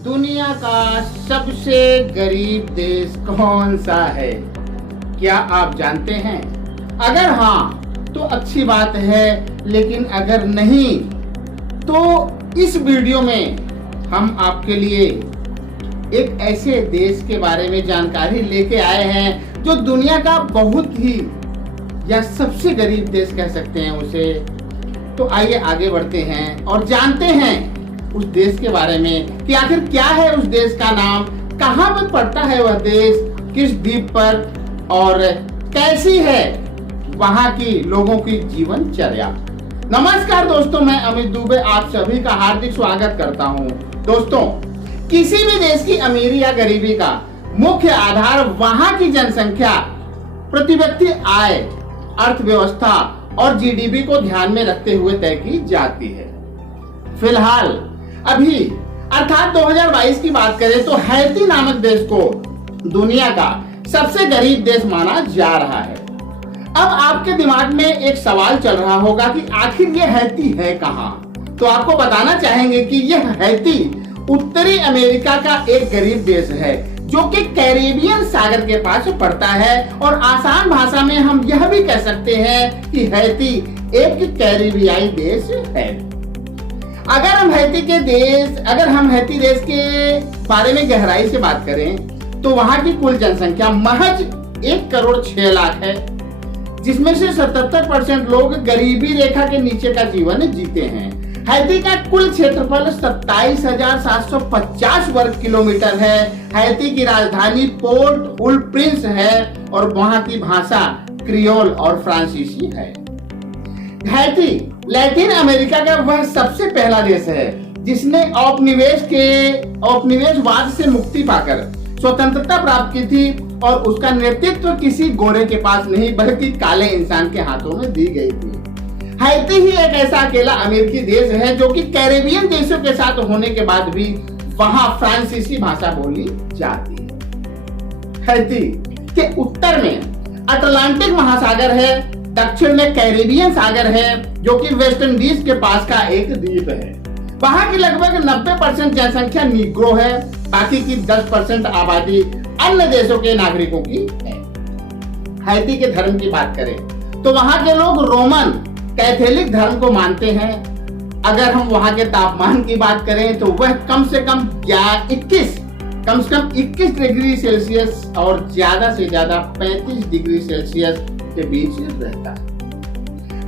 दुनिया का सबसे गरीब देश कौन सा है? क्या आप जानते हैं? अगर हाँ तो अच्छी बात है, लेकिन अगर नहीं तो इस वीडियो में हम आपके लिए एक ऐसे देश के बारे में जानकारी लेके आए हैं जो दुनिया का बहुत ही या सबसे गरीब देश कह सकते हैं उसे। तो आइए आगे बढ़ते हैं और जानते हैं उस देश के बारे में कि आखिर क्या है उस देश का नाम, कहां पर पड़ता है वह देश, किस द्वीप पर, और कैसी है वहां की लोगों की जीवनचर्या। नमस्कार दोस्तों, मैं अमित दुबे आप सभी का हार्दिक स्वागत करता हूं। दोस्तों, किसी भी देश की अमीरी या गरीबी का मुख्य आधार वहां की जनसंख्या, प्रति व्यक्ति आय, अर्थव्यवस्था और जीडीपी को ध्यान में रखते हुए तय की जाती है। फिलहाल अभी अर्थात 2022 की बात करें तो हैती नामक देश को दुनिया का सबसे गरीब देश माना जा रहा है। अब आपके दिमाग में एक सवाल चल रहा होगा कि आखिर ये हैती है कहां? तो आपको बताना चाहेंगे कि यह हैती उत्तरी अमेरिका का एक गरीब देश है जो कि कैरेबियन सागर के पास पड़ता है, और आसान भाषा में हम यह भी कह सकते हैं कि हैती एक कैरेबियाई देश है। अगर हम हैती देश के बारे में गहराई से बात करें तो वहां की कुल जनसंख्या महज 1 करोड़ 6 लाख है, जिसमें से 77% लोग गरीबी रेखा के नीचे का जीवन जीते हैं। हैती का कुल क्षेत्रफल 27,750 वर्ग किलोमीटर है। हैती की राजधानी पोर्ट उल प्रिंस है और वहां की भाषा क्रियोल और फ्रांसीसी है। हैती लैटिन अमेरिका का वह सबसे पहला देश है जिसने औपनिवेशवाद से मुक्ति पाकर स्वतंत्रता प्राप्त की थी, और उसका नेतृत्व किसी गोरे के पास नहीं बल्कि काले इंसान के हाथों में दी गई थी। हैती ही एक ऐसा अकेला अमेरिकी देश है जो कि कैरेबियन देशों के साथ होने के बाद भी वहां फ्रांसीसी भाषा बोली जाती है। हैती के उत्तर में अटलांटिक महासागर है, दक्षिण में कैरेबियन सागर है जो कि वेस्ट इंडीज के पास का एक द्वीप है। वहां की लगभग 90% जनसंख्या नीग्रो है, बाकी की 10% आबादी अन्य देशों के नागरिकों की है। हैती के धर्म की बात करें तो वहां के लोग रोमन कैथोलिक धर्म को मानते हैं। अगर हम वहां के तापमान की बात करें तो वह कम से कम 21 डिग्री सेल्सियस और ज्यादा से ज्यादा 35 डिग्री सेल्सियस के बीच रहता है।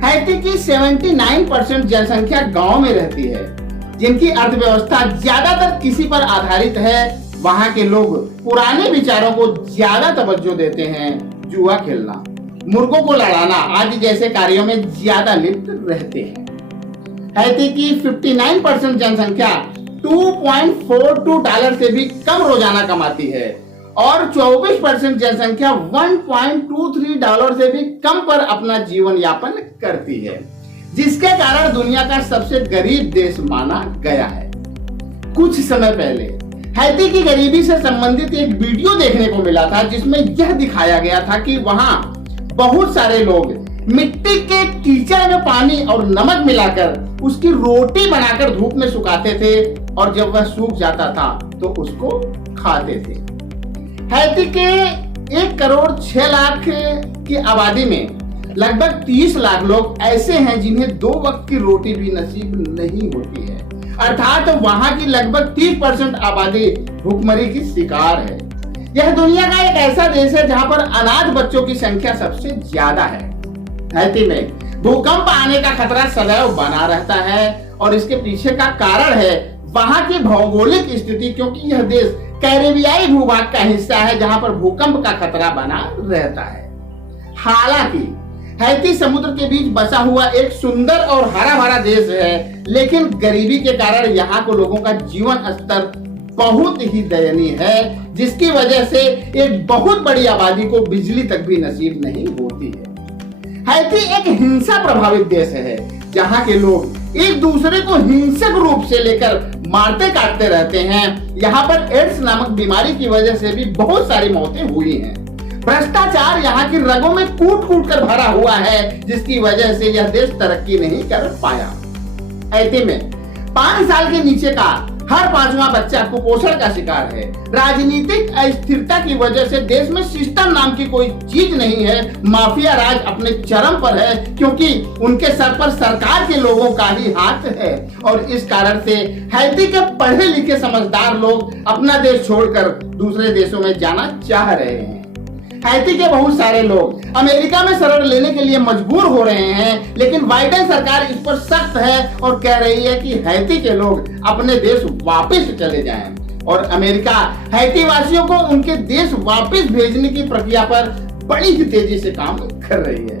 हैती की 79% जनसंख्या गांव में रहती है, जिनकी अर्थव्यवस्था ज्यादातर कृषि पर आधारित है। वहां के लोग पुराने विचारों को ज्यादा तवज्जो देते हैं, जुआ खेलना, मुर्गों को लड़ाना आदि जैसे कार्यों में ज्यादा लिप्त रहते हैं। हैती की 59% जनसंख्या $2.42 से भी कम रोजाना कमाती है, और 24% जनसंख्या $1.23 से भी कम पर अपना जीवन यापन करती है, जिसके कारण दुनिया का सबसे गरीब देश माना गया है। कुछ समय पहले हैती की गरीबी से संबंधित एक वीडियो देखने को मिला था जिसमें यह दिखाया गया था कि वहां बहुत सारे लोग मिट्टी के कीचड़ में पानी और नमक मिलाकर उसकी रोटी बनाकर धूप में सुखाते थे, और जब वह सूख जाता था तो उसको खाते थे। हैती के 1 करोड़ 6 लाख की आबादी में लगभग 30 लाख लोग ऐसे हैं जिन्हें 2 वक्त की रोटी भी नसीब नहीं होती है, अर्थात वहां की लगभग 30% आबादी भूखमरी की शिकार है। यह दुनिया का एक ऐसा देश है जहां पर अनाथ बच्चों की संख्या सबसे ज्यादा है। हैती में भूकंप आने का खतरा सदैव बना रहता है, और इसके पीछे का कारण है वहां की भौगोलिक स्थिति, क्योंकि यह देश कैरेबियाई भूभाग का हिस्सा है जहां पर भूकंप का खतरा बना रहता है। हालांकि हैती समुद्र के बीच बसा हुआ एक सुंदर और हरा भरा देश है, लेकिन गरीबी के कारण यहाँ के लोगों का जीवन स्तर बहुत ही दयनीय है, जिसकी वजह से एक बहुत बड़ी आबादी को बिजली तक भी नसीब नहीं होती है। हैती एक हिंसा प्रभावित देश है जहाँ के लोग एक दूसरे को हिंसक रूप से लेकर मारते काटते रहते हैं। यहाँ पर एड्स नामक बीमारी की वजह से भी बहुत सारी मौतें हुई हैं। भ्रष्टाचार यहाँ की रगों में कूट कूट कर भरा हुआ है, जिसकी वजह से यह देश तरक्की नहीं कर पाया। हैती में 5 साल के नीचे का हर 5वां बच्चा कुपोषण का शिकार है। राजनीतिक अस्थिरता की वजह से देश में सिस्टम नाम की कोई चीज नहीं है। माफिया राज अपने चरम पर है, क्योंकि उनके सर पर सरकार के लोगों का ही हाथ है। और इस कारण से हैती के पढ़े लिखे समझदार लोग अपना देश छोड़कर दूसरे देशों में जाना चाह रहे हैं। हैती के बहुत सारे लोग अमेरिका में शरण लेने के लिए मजबूर हो रहे हैं, लेकिन बाइडेन सरकार इस पर सख्त है और कह रही है कि हैती के लोग अपने देश वापस चले जाएं। और अमेरिका हैती वासियों को उनके देश वापस भेजने की प्रक्रिया पर बड़ी ही तेजी से काम कर रही है।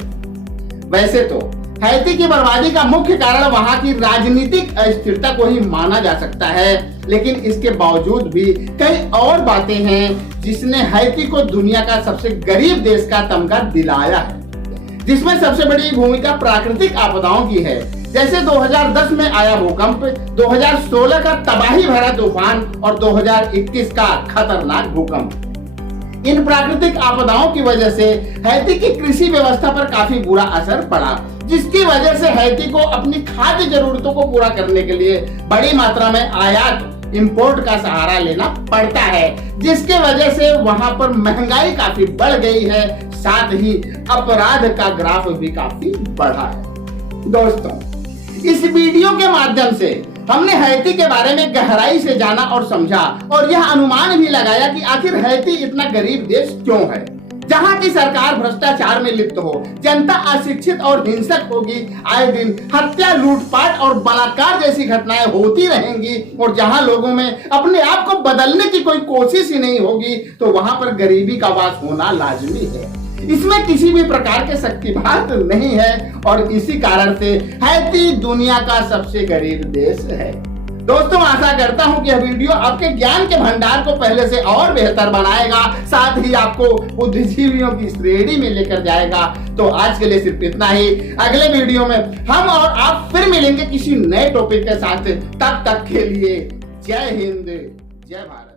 वैसे तो हैती की बर्बादी का मुख्य कारण वहां की राजनीतिक अस्थिरता को ही माना जा सकता है, लेकिन इसके बावजूद भी कई और बातें हैं जिसने हैती को दुनिया का सबसे गरीब देश का तमगा दिलाया है, जिसमें सबसे बड़ी भूमिका प्राकृतिक आपदाओं की है। जैसे 2010 में आया भूकंप, 2016 का तबाही भरा तूफान और 2021 का खतरनाक भूकंप। इन प्राकृतिक आपदाओं की वजह से हैती की कृषि व्यवस्था पर काफी बुरा असर पड़ा, जिसकी वजह से हैती को अपनी खाद्य जरूरतों को पूरा करने के लिए बड़ी मात्रा में आयात इंपोर्ट का सहारा लेना पड़ता है, जिसके वजह से वहां पर महंगाई काफी बढ़ गई है, साथ ही अपराध का ग्राफ भी काफी बढ़ा है। दोस्तों, इस वीडियो के माध्यम से हमने हैती के बारे में गहराई से जाना और समझा, और यह अनुमान भी लगाया कि आखिर हैती इतना गरीब देश क्यों है, जहां की सरकार भ्रष्टाचार में लिप्त हो, जनता अशिक्षित और हिंसक होगी, आए दिन हत्या, लूटपाट और बलात्कार जैसी घटनाएं होती रहेंगी, और जहां लोगों में अपने आप को बदलने की कोई कोशिश ही नहीं होगी, तो वहां पर गरीबी का वास होना लाजमी है। इसमें किसी भी प्रकार के शक्तिपात नहीं है, और इसी कारण से हैती दुनिया का सबसे गरीब देश है। दोस्तों, आशा करता हूं कि यह वीडियो आपके ज्ञान के भंडार को पहले से और बेहतर बनाएगा, साथ ही आपको बुद्धिजीवियों की श्रेणी में लेकर जाएगा। तो आज के लिए सिर्फ इतना ही। अगले वीडियो में हम और आप फिर मिलेंगे किसी नए टॉपिक के साथ। तब तक के लिए जय हिंद, जय भारत।